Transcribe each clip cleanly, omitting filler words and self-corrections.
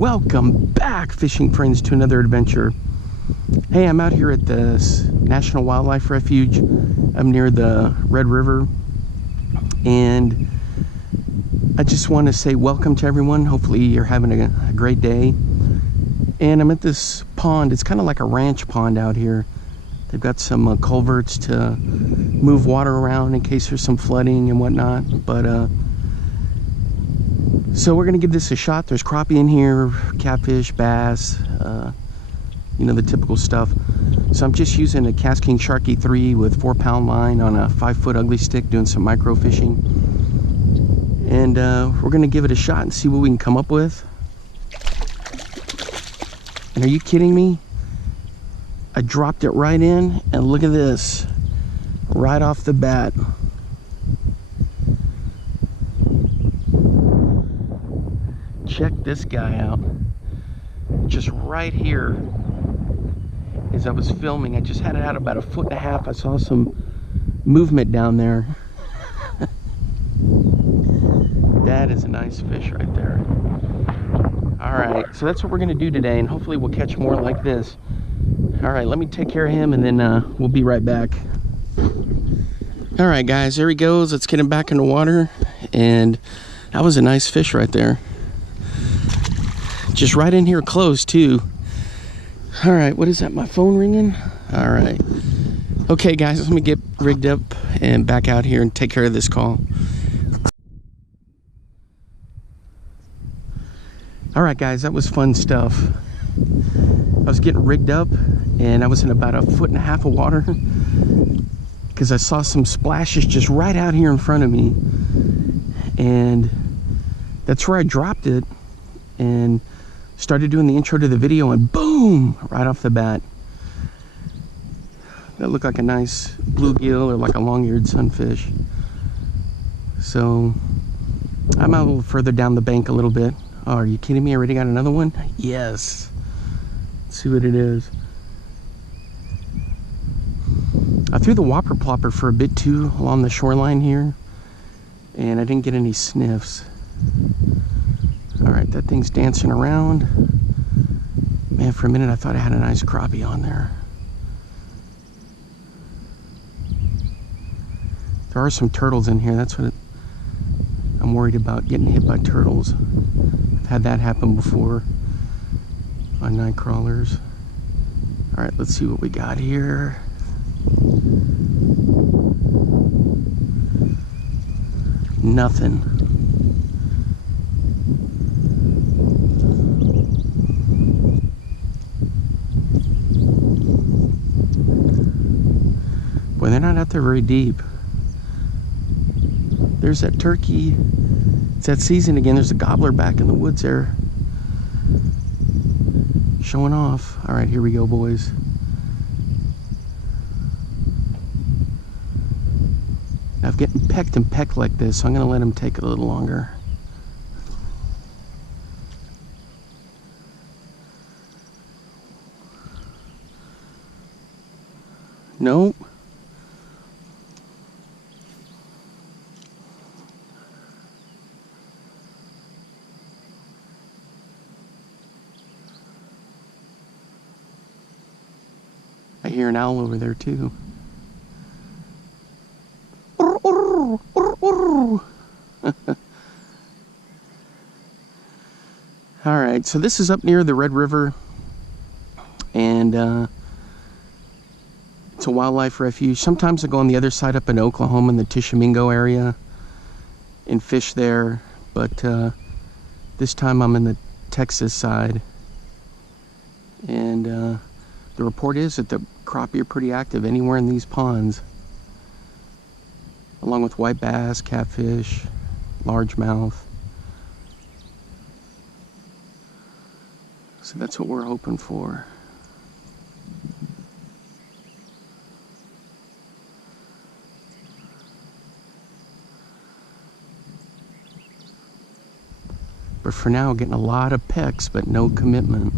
Welcome back, fishing friends, to another adventure. Hey, I'm out here at the National Wildlife Refuge. I'm near the Red River, and I just want to say welcome to everyone. Hopefully you're having a great day. And I'm at this pond. It's kind of like a ranch pond out here. They've got some culverts to move water around in case there's some flooding and whatnot. But so we're gonna give this a shot. There's crappie in here, catfish, bass, you know, the typical stuff. So I'm just using a Cast King Sharky 3 with 4-pound line on a 5-foot ugly stick, doing some micro fishing. And we're gonna give it a shot and see what we can come up with. And are you kidding me? I dropped it right in, and look at this, right off the bat. Check this guy out. Just right here, as I was filming, I just had it out about 1.5 feet. I saw some movement down there. That is a nice fish right there. All right, so that's what we're gonna do today, and hopefully we'll catch more like this. All right, let me take care of him, and then we'll be right back. All right, guys, there he goes. Let's get him back in the water. And that was a nice fish right there. Just right in here close, too. All right, what is that? My phone ringing? All right. Okay, guys, let me get rigged up and back out here and take care of this call. All right, guys, that was fun stuff. I was getting rigged up, and I was in about 1.5 feet of water because I saw some splashes just right out here in front of me, and that's where I dropped it and started doing the intro to the video, and boom, right off the bat. That looked like a nice bluegill or like a long-eared sunfish. So I'm out a little further down the bank a little bit. Oh, are you kidding me? I already got another one? Yes. Let's see what it is. I threw the Whopper Plopper for a bit too along the shoreline here, and I didn't get any sniffs. All right, that thing's dancing around. Man, for a minute I thought I had a nice crappie on there. There are some turtles in here. That's what I'm worried about, getting hit by turtles. I've had that happen before on night crawlers. All right, let's see what we got here. Nothing. Boy, they're not out there very deep. There's that turkey. It's that season again. There's a gobbler back in the woods there, showing off. All right, here we go, boys. Now, I'm getting pecked and pecked like this, so I'm gonna let him take it a little longer. Nope. I hear an owl over there too. All right, so this is up near the Red River, and it's a wildlife refuge. Sometimes I go on the other side up in Oklahoma in the Tishomingo area and fish there, but this time I'm in the Texas side, and the report is that the crappie are pretty active anywhere in these ponds, along with white bass, catfish, largemouth. So that's what we're hoping for. But for now, getting a lot of pecks, but no commitment.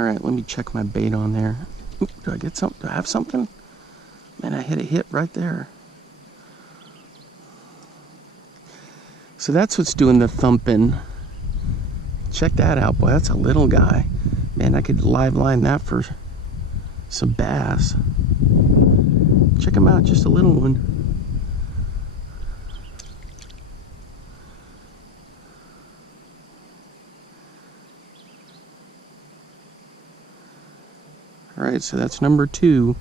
Alright, let me check my bait on there. Oop, do I get something? Do I have something? Man, I hit a hit right there. So that's what's doing the thumping. Check that out, boy. That's a little guy. Man, I could live line that for some bass. Check him out, just a little one. All right, so that's number 2.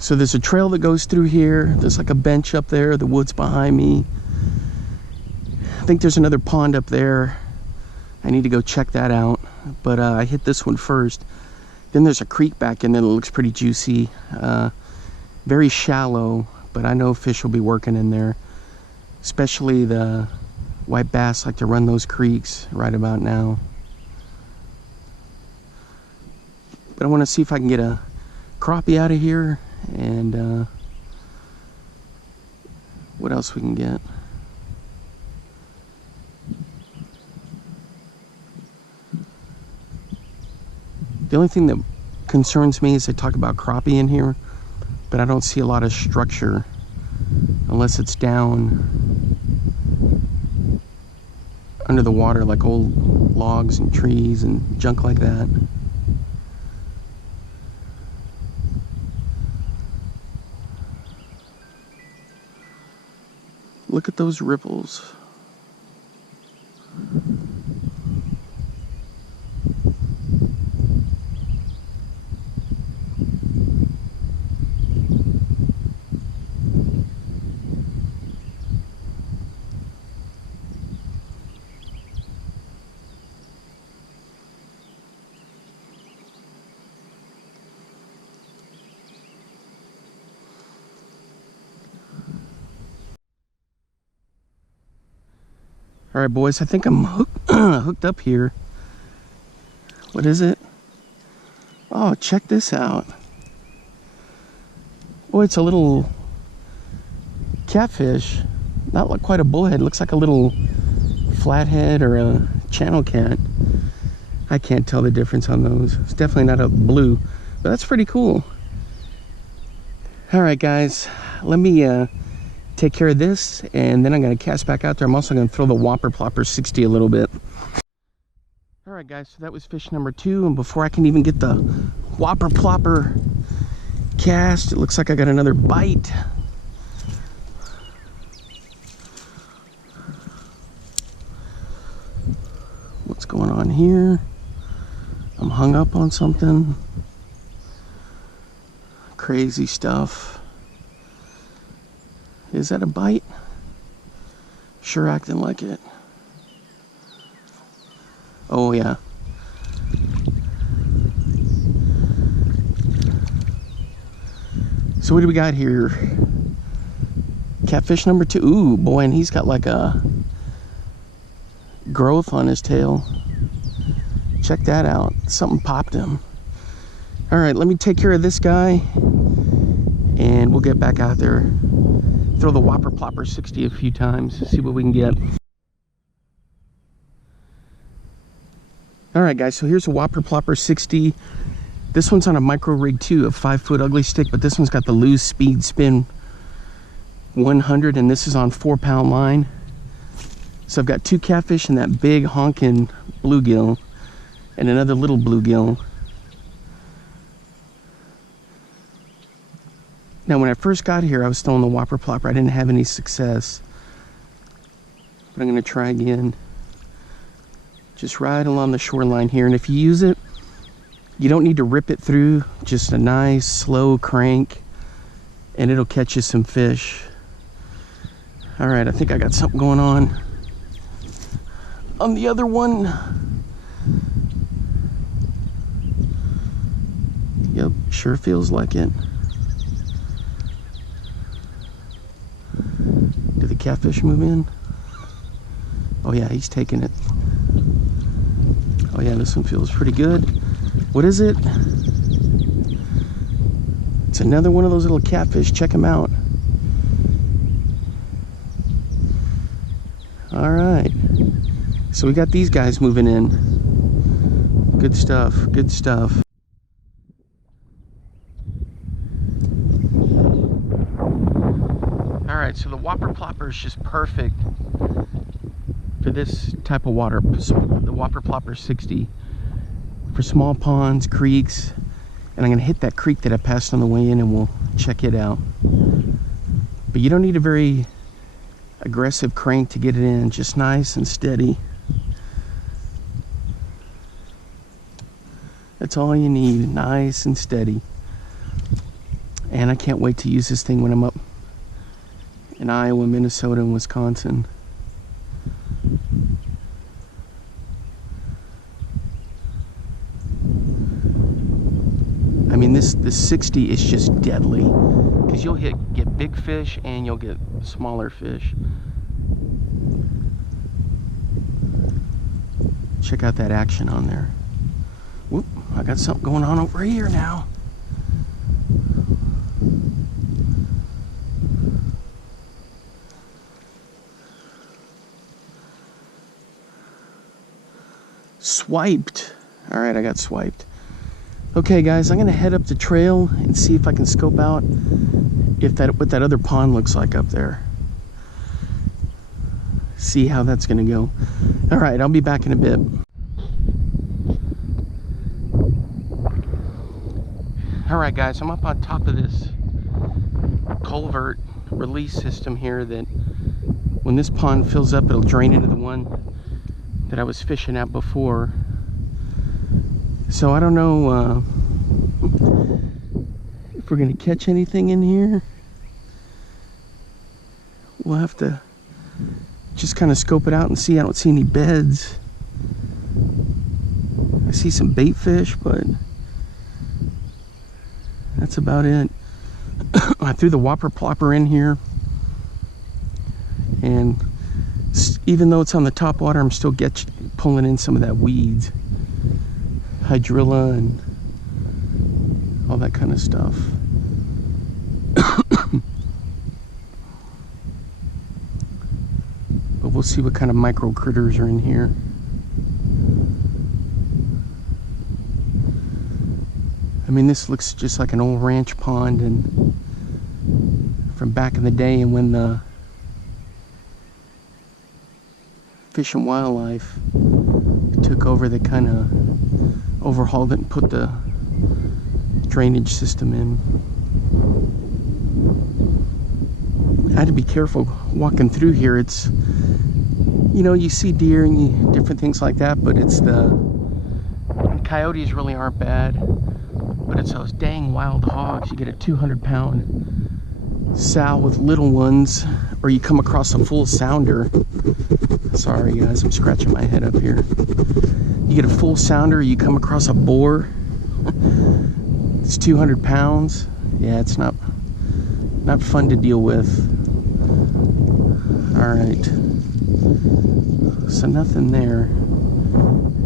So there's a trail that goes through here. There's like a bench up there, the woods behind me. I think there's another pond up there. I need to go check that out. But I hit this one first. Then there's a creek back in there that looks pretty juicy. Very shallow, but I know fish will be working in there. Especially the white bass like to run those creeks right about now. But I want to see if I can get a crappie out of here. And what else we can get. The only thing that concerns me is they talk about crappie in here, but I don't see a lot of structure unless it's down under the water, like old logs and trees and junk like that. Look at those ripples. All right, boys, I think I'm hooked up here. What is it? Oh, check this out. Boy, it's a little catfish. Not like quite a bullhead. Looks like a little flathead or a channel cat. I can't tell the difference on those. It's definitely not a blue, but that's pretty cool. All right, guys, let me take care of this, and then I'm going to cast back out there. I'm also going to throw the Whopper Plopper 60 a little bit. All right, guys, so that was fish number 2, and before I can even get the Whopper Plopper cast, it looks like I got another bite. What's going on here? I'm hung up on something. Crazy stuff. Is that a bite? Sure acting like it. Oh yeah. So what do we got here? Catfish number 2. Ooh, boy, and he's got like a growth on his tail. Check that out. Something popped him. All right, let me take care of this guy, and we'll get back out there. Throw the Whopper Plopper 60 a few times, see what we can get. All right, guys, so here's a Whopper Plopper 60. This one's on a micro rig too, a 5-foot ugly stick, but this one's got the Lose Speed Spin 100, and this is on 4-pound line. So I've got 2 catfish and that big honking bluegill and another little bluegill. Now, when I first got here, I was throwing the Whopper Plopper. I didn't have any success, but I'm going to try again. Just right along the shoreline here, and if you use it, you don't need to rip it through. Just a nice, slow crank, and it'll catch you some fish. All right, I think I got something going on the other one. Yep, sure feels like it. Did the catfish move in? Oh yeah, he's taking it. Oh yeah, this one feels pretty good. What is it? It's another one of those little catfish. Check them out. All right. So we got these guys moving in. Good stuff. Good stuff. All right. So the Whopper Plopper is just perfect for this type of water. The Whopper Plopper 60 for small ponds, creeks, and I'm gonna hit that creek that I passed on the way in and we'll check it out. But you don't need a very aggressive crank to get it in, just nice and steady. That's all you need, nice and steady. And I can't wait to use this thing when I'm up in Iowa, Minnesota, and Wisconsin. I mean, this 60 is just deadly because you'll get big fish and you'll get smaller fish. Check out that action on there. Whoop, I got something going on over here now. Swiped. All right, I got swiped. Okay guys, I'm gonna head up the trail and see if I can scope out what that other pond looks like up there. See how that's gonna go. All right, I'll be back in a bit. All right guys, I'm up on top of this culvert release system here that when this pond fills up, it'll drain into the one that I was fishing at before. So I don't know if we're gonna catch anything in here. We'll have to just kind of scope it out and see. I don't see any beds. I see some bait fish, but that's about it. I threw the Whopper Plopper in here, and even though it's on the top water, I'm still pulling in some of that weeds. Hydrilla and all that kind of stuff. But we'll see what kind of micro critters are in here. I mean, this looks just like an old ranch pond and from back in the day, and when the Fish and Wildlife took over, they kind of overhauled it and put the drainage system in. I had to be careful walking through here. It's, you know, you see deer and different things like that, but it's and coyotes really aren't bad, but it's those dang wild hogs. You get a 200-pound sow with little ones, or you come across a full sounder. Sorry guys, I'm scratching my head up here. You get a full sounder, you come across a boar. It's 200 pounds. Yeah, it's not fun to deal with. All right. So nothing there.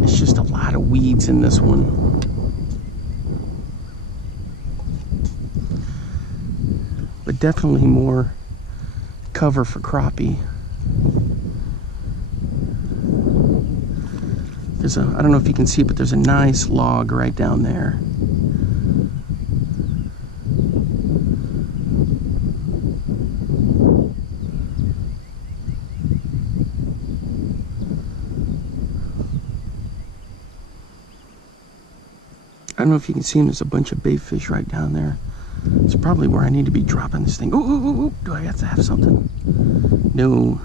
It's just a lot of weeds in this one. But definitely more cover for crappie. There's I don't know if you can see, but there's a nice log right down there. I don't know if you can see them. There's a bunch of bait fish right down there. It's probably where I need to be dropping this thing. Ooh, do I have to have something? No.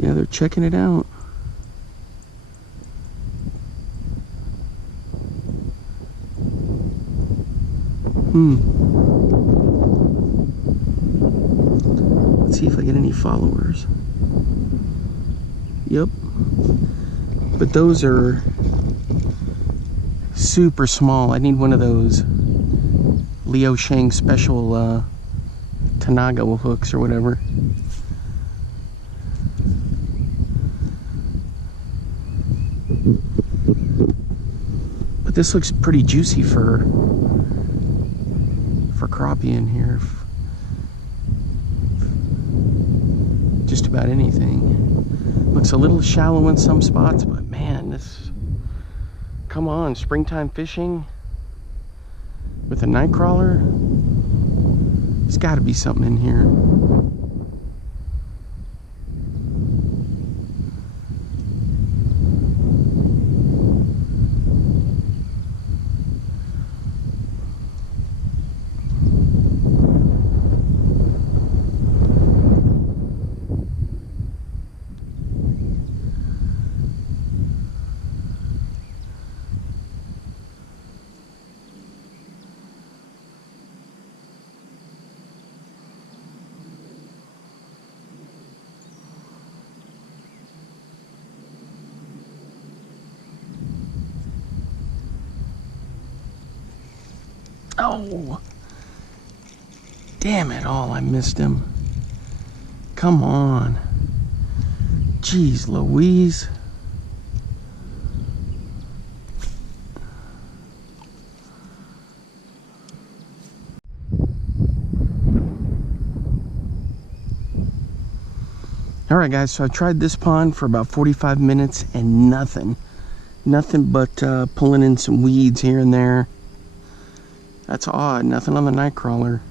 Yeah, they're checking it out. Let's see if I get any followers. Yep. But those are super small. I need one of those Leo Shang special Tanago hooks or whatever. But this looks pretty juicy for crappie in here. Just about anything. Looks a little shallow in some spots, but man, this, come on, springtime fishing with a night crawler. There's got to be something in here. Oh, damn it all, I missed him. Come on. Jeez Louise. Alright guys, so I tried this pond for about 45 minutes and nothing but pulling in some weeds here and there. That's odd, nothing on the night crawler.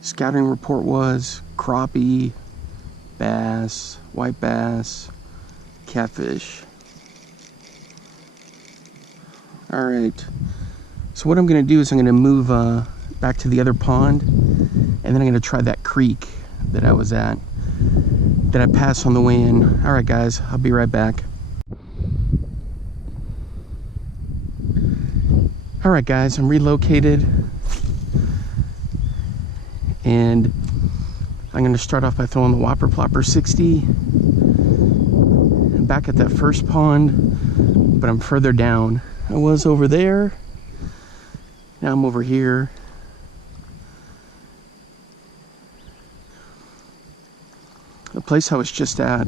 Scouting report was crappie, bass, white bass, catfish. Alright, so what I'm going to do is I'm going to move back to the other pond, and then I'm going to try that creek that I was at, that I passed on the way in. Alright guys, I'll be right back. Alright guys, I'm relocated, and I'm going to start off by throwing the Whopper Plopper 60. I'm back at that first pond, but I'm further down. I was over there, now I'm over here. The place I was just at,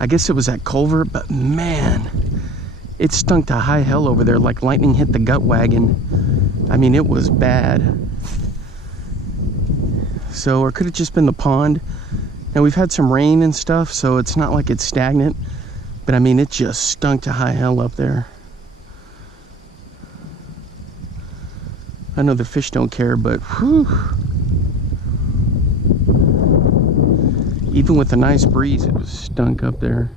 I guess it was at Culver, but man, it stunk to high hell over there, like lightning hit the gut wagon. I mean, it was bad. So, or could have just been the pond. Now, we've had some rain and stuff, so it's not like it's stagnant. But I mean, it just stunk to high hell up there. I know the fish don't care, but whew. Even with a nice breeze, it was stunk up there.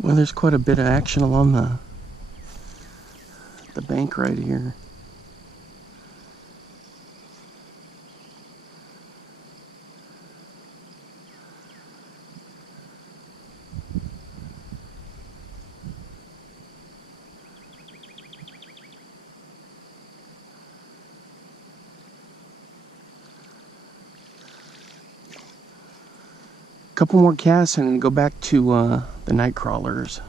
Well, there's quite a bit of action along the bank right here. Couple more casts and go back to the night crawlers.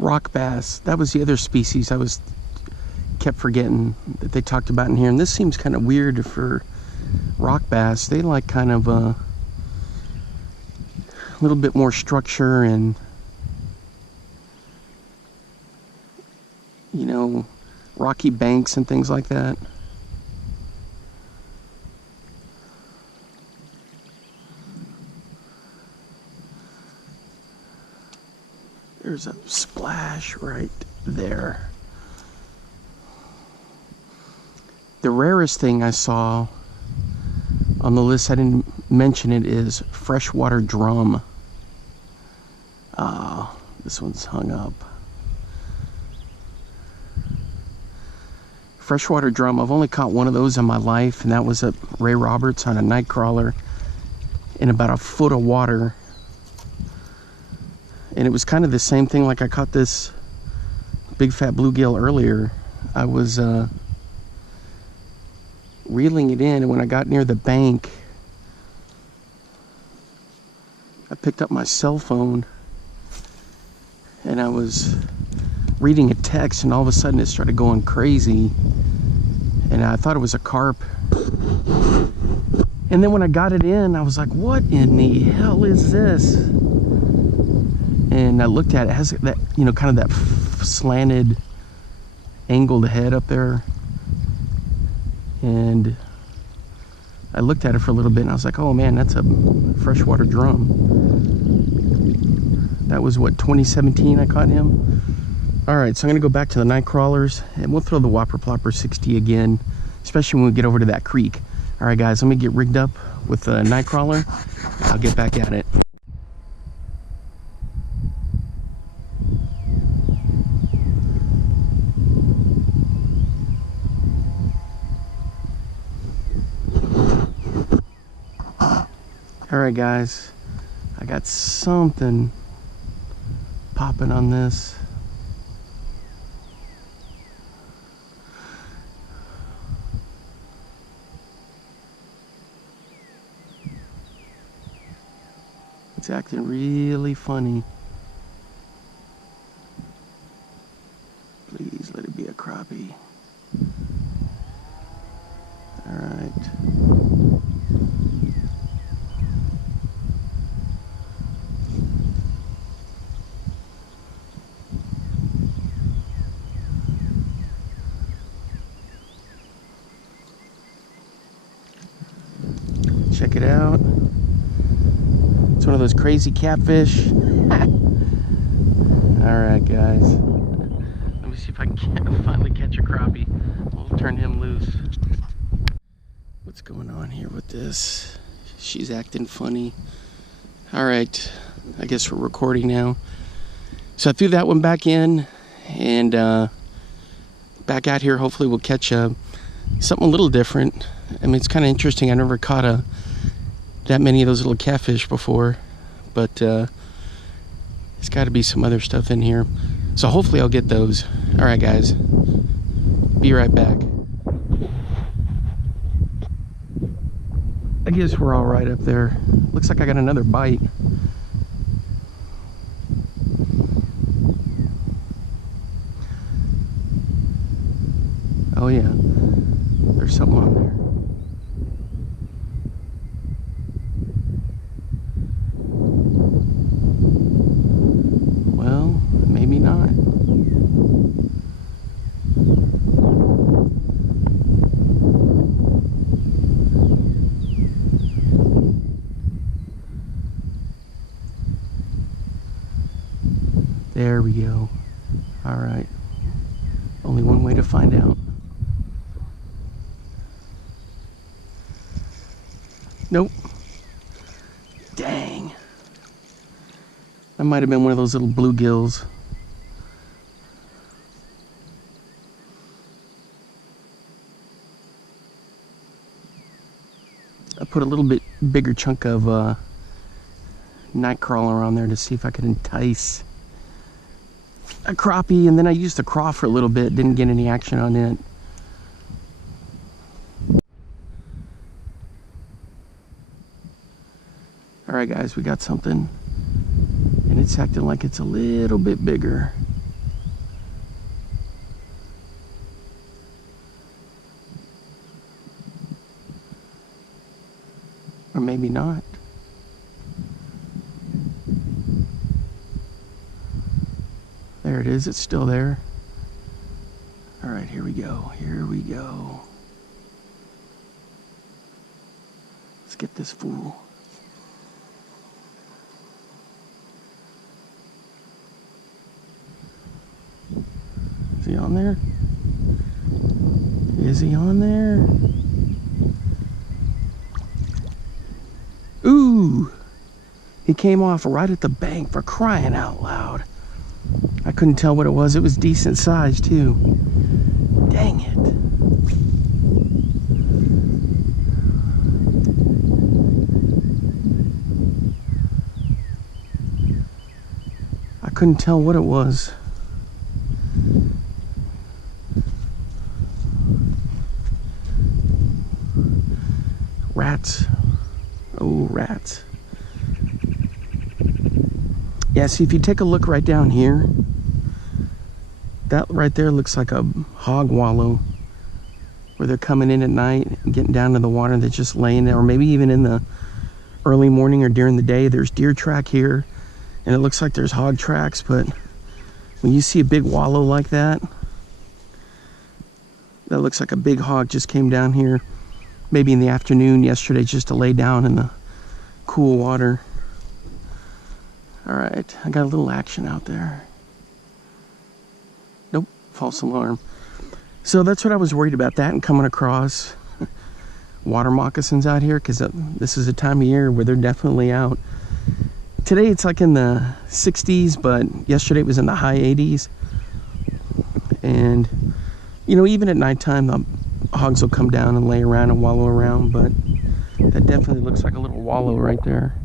rock bass. That was the other species I kept forgetting that they talked about in here. And this seems kind of weird for rock bass. They like kind of a little bit more structure and, you know, rocky banks and things like that. There's a splash right there. The rarest thing I saw on the list, I didn't mention it, is Freshwater Drum. This one's hung up. Freshwater Drum, I've only caught one of those in my life, and that was at Ray Roberts on a night crawler in about a foot of water. And it was kind of the same thing, like I caught this big fat bluegill earlier. I was reeling it in, and when I got near the bank, I picked up my cell phone and I was reading a text, and all of a sudden it started going crazy, and I thought it was a carp. And then when I got it in, I was like, what in the hell is this? And I looked at it, it has that, you know, kind of that slanted, angled head up there. And I looked at it for a little bit, and I was like, oh man, that's a freshwater drum. That was what, 2017 I caught him? All right, so I'm gonna go back to the night crawlers, and we'll throw the Whopper Plopper 60 again, especially when we get over to that creek. All right guys, let me get rigged up with the night crawler. I'll get back at it. All right guys, I got something popping on this. It's acting really funny. Please let it be a crappie. All right. Check it out. It's one of those crazy catfish. Alright guys. Let me see if I can finally catch a crappie. We'll turn him loose. What's going on here with this? She's acting funny. Alright. I guess we're recording now. So I threw that one back in, and back out here. Hopefully we'll catch something a little different. I mean, it's kind of interesting. I never caught that many of those little catfish before, but there's got to be some other stuff in here. So hopefully I'll get those. All right, guys. Be right back. I guess we're all right up there. Looks like I got another bite. Oh yeah, there's something on there. Well, maybe not. There we go. All right. Only one way to find out. Nope. Dang. That might have been one of those little bluegills. I put a little bit bigger chunk of night crawler on there to see if I could entice a crappie, and then I used the craw for a little bit, didn't get any action on it. Alright guys, we got something, and it's acting like it's a little bit bigger. or maybe not. There it is, it's still there. All right, here we go, here we go. Let's get this fool. Is he on there? Is he on there? Ooh! He came off right at the bank, for crying out loud. I couldn't tell what it was. It was decent size too. Dang it. I couldn't tell what it was. Rats. Oh, rats. Yeah, see, if you take a look right down here, that right there looks like a hog wallow, where they're coming in at night and getting down to the water. They're just laying there, or maybe even in the early morning or during the day. There's deer track here, and it looks like there's hog tracks, but when you see a big wallow like that, that looks like a big hog just came down here, maybe in the afternoon yesterday, just to lay down in the cool water. All right, I got a little action out there. Nope, false alarm. So that's what I was worried about, that and coming across water moccasins out here, because this is a time of year where they're definitely out. Today it's like in the 60s, but yesterday it was in the high 80s. And, you know, even at nighttime, the hogs will come down and lay around and wallow around, but that definitely looks like a little wallow right there.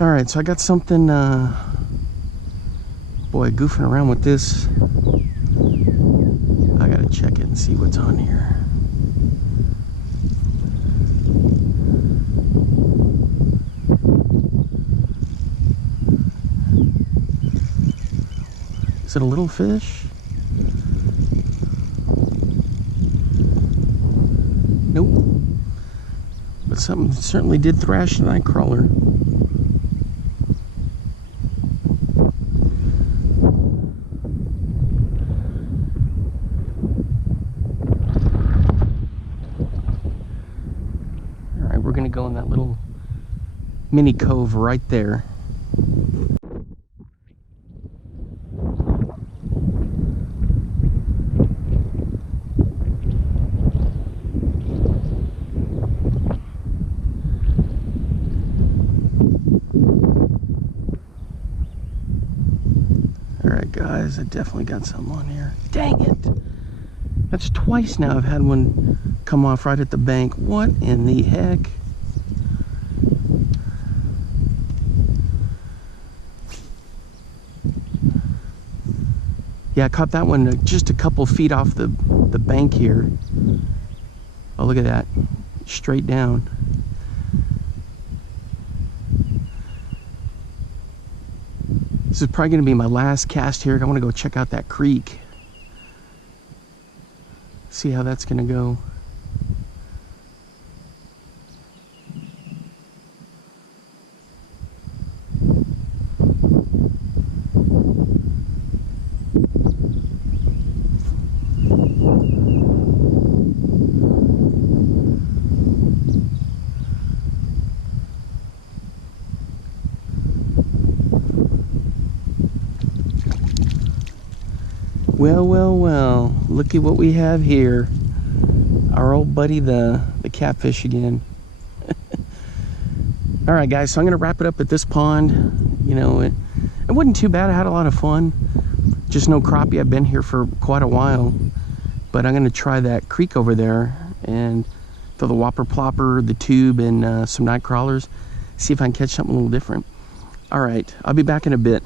All right, so I got something, boy, goofing around with this. I gotta check it and see what's on here. Is it a little fish? Nope. But something certainly did thrash a night crawler. Alright, we're gonna go in that little mini cove right there. Guys, I definitely got some on here. Dang it! That's twice now I've had one come off right at the bank. What in the heck? Yeah, I caught that one just a couple feet off the bank here. Oh, look at that. Straight down. This is probably going to be my last cast here. I want to go check out that creek. See how that's going to go. Well, look at what we have here. Our old buddy, the catfish again. All right, guys, so I'm gonna wrap it up at this pond. You know, it wasn't too bad. I had a lot of fun. Just no crappie. I've been here for quite a while, but I'm gonna try that creek over there and throw the Whopper Plopper, the tube, and some night crawlers. See if I can catch something a little different. All right, I'll be back in a bit.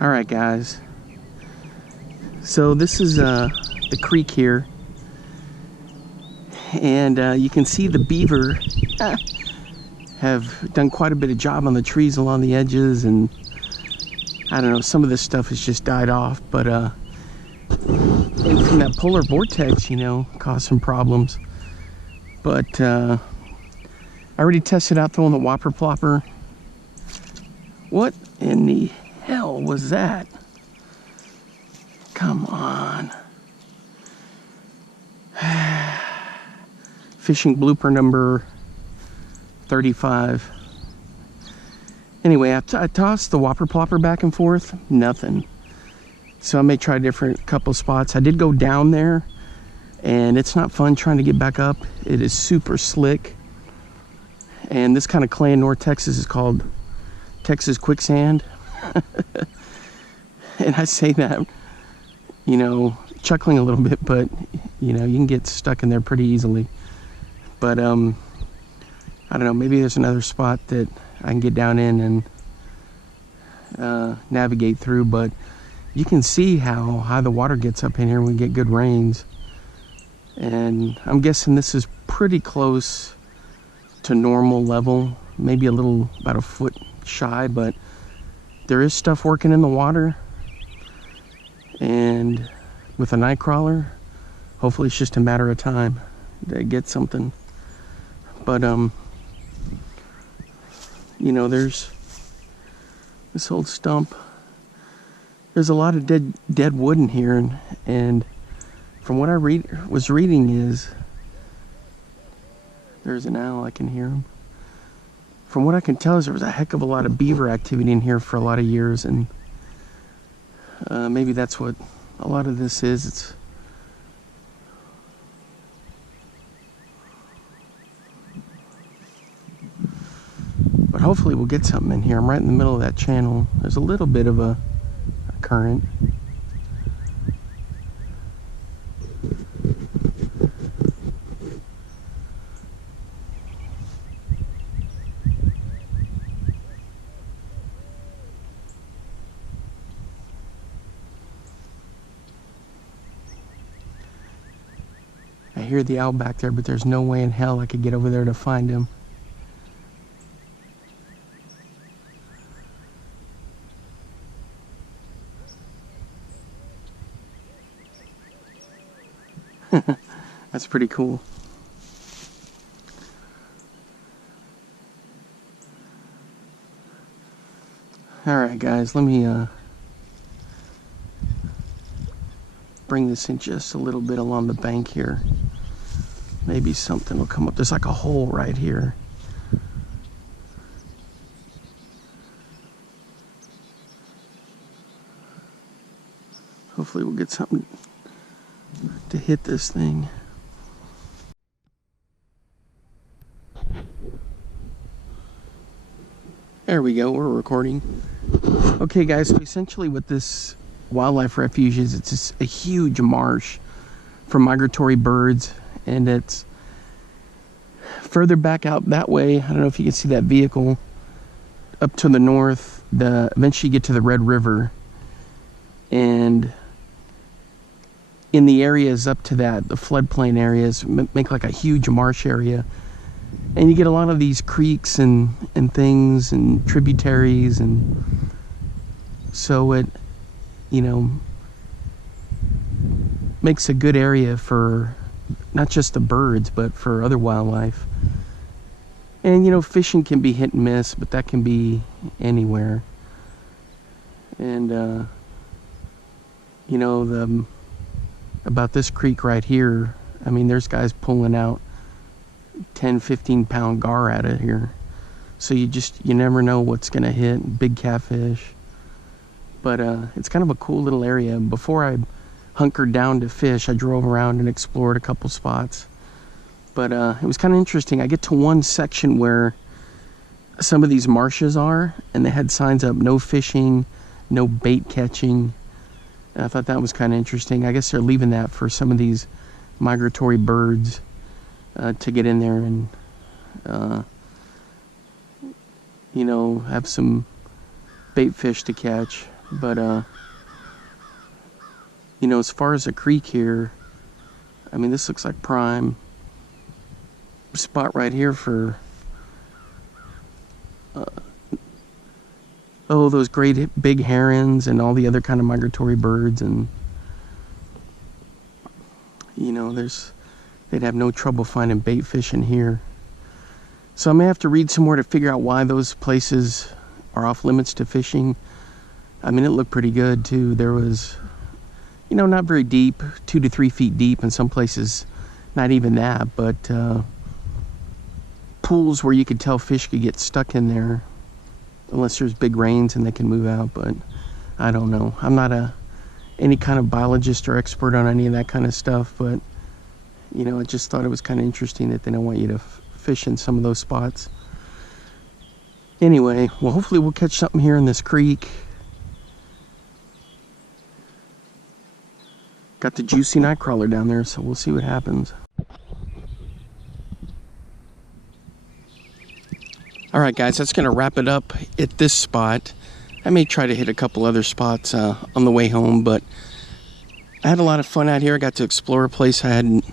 All right, guys, so this is the creek here, and you can see the beaver have done quite a bit of job on the trees along the edges, and I don't know, some of this stuff has just died off, but And from that polar vortex, you know, caused some problems. But I already tested out throwing the Whopper Plopper. What in the hell was that? Come on. Fishing blooper number 35. Anyway, I tossed the Whopper Plopper back and forth. Nothing. So I may try a different couple spots. I did go down there, and it's not fun trying to get back up. It is super slick. And this kind of clay in North Texas is called Texas quicksand. And I say that, you know, chuckling a little bit, but, you know, you can get stuck in there pretty easily. But, I don't know, maybe there's another spot that I can get down in and navigate through, but you can see how high the water gets up in here when we get good rains. And I'm guessing this is pretty close to normal level, maybe a little, about a foot shy, but there is stuff working in the water. And with a night crawler, hopefully it's just a matter of time to get something. But you know, there's this old stump. There's a lot of dead wood in here, and from what I was reading is there's an owl. I can hear him. From what I can tell is there was a heck of a lot of beaver activity in here for a lot of years, and maybe that's what a lot of this is. It's but hopefully we'll get something in here. I'm right in the middle of that channel. There's a little bit of a current. I hear the owl back there, but there's no way in hell I could get over there to find him. That's pretty cool. Alright guys, let me bring this in just a little bit along the bank here. Maybe something will come up. There's like a hole right here. Hopefully we'll get something to hit this thing. There we go, we're recording. Okay guys, so essentially what this wildlife refuge is, it's just a huge marsh for migratory birds, and it's further back out that way. I don't know if you can see that vehicle up to the north. Eventually you get to the Red River, and in the areas up to that, the floodplain areas make like a huge marsh area. And you get a lot of these creeks and things and tributaries, and so it, you know, makes a good area for not just the birds, but for other wildlife. And, you know, fishing can be hit and miss, but that can be anywhere. And, you know, about this creek right here, I mean, there's guys pulling out 10-15 pound gar out of here, so you never know what's gonna hit. Big catfish. But it's kind of a cool little area. Before I hunkered down to fish, I drove around and explored a couple spots, but it was kind of interesting. I get to one section where some of these marshes are, and they had signs up: no fishing, no bait catching. And I thought that was kind of interesting. I guess they're leaving that for some of these migratory birds to get in there and you know, have some bait fish to catch. But you know, as far as the creek here, I mean, this looks like prime spot right here for oh, those great big herons and all the other kind of migratory birds. And know, they'd have no trouble finding bait fish in here. So I may have to read some more to figure out why those places are off limits to fishing. I mean, it looked pretty good too. There was, you know, not very deep, 2 to 3 feet deep, in some places not even that, but pools where you could tell fish could get stuck in there unless there's big rains and they can move out. But I don't know. I'm not any kind of biologist or expert on any of that kind of stuff, but you know, I just thought it was kind of interesting that they don't want you to fish in some of those spots. Anyway, well, hopefully we'll catch something here in this creek. Got the juicy night crawler down there, so we'll see what happens. All right, guys, that's gonna wrap it up at this spot. I may try to hit a couple other spots on the way home, but I had a lot of fun out here. I got to explore a place I hadn't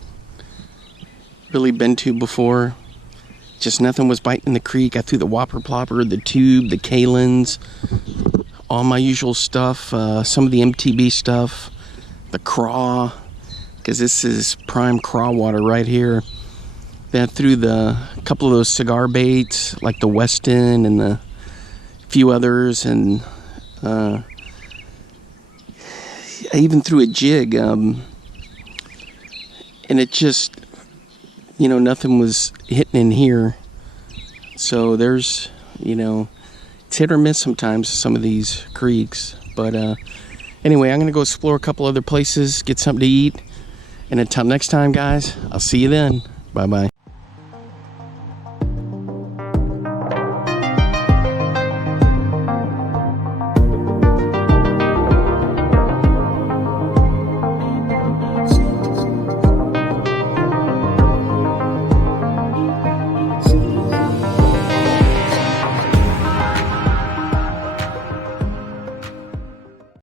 really been to before. Just nothing was biting the creek. I threw the Whopper Plopper, the tube, the Kalins, all my usual stuff, some of the MTB stuff, the craw, because this is prime craw water right here. Then I threw a couple of those cigar baits, like the Weston and the few others, and I even threw a jig, and it just, you know, nothing was hitting in here. So there's, you know, it's hit or miss sometimes, some of these creeks. But anyway, I'm gonna go explore a couple other places, get something to eat, and until next time, guys, I'll see you then. Bye bye.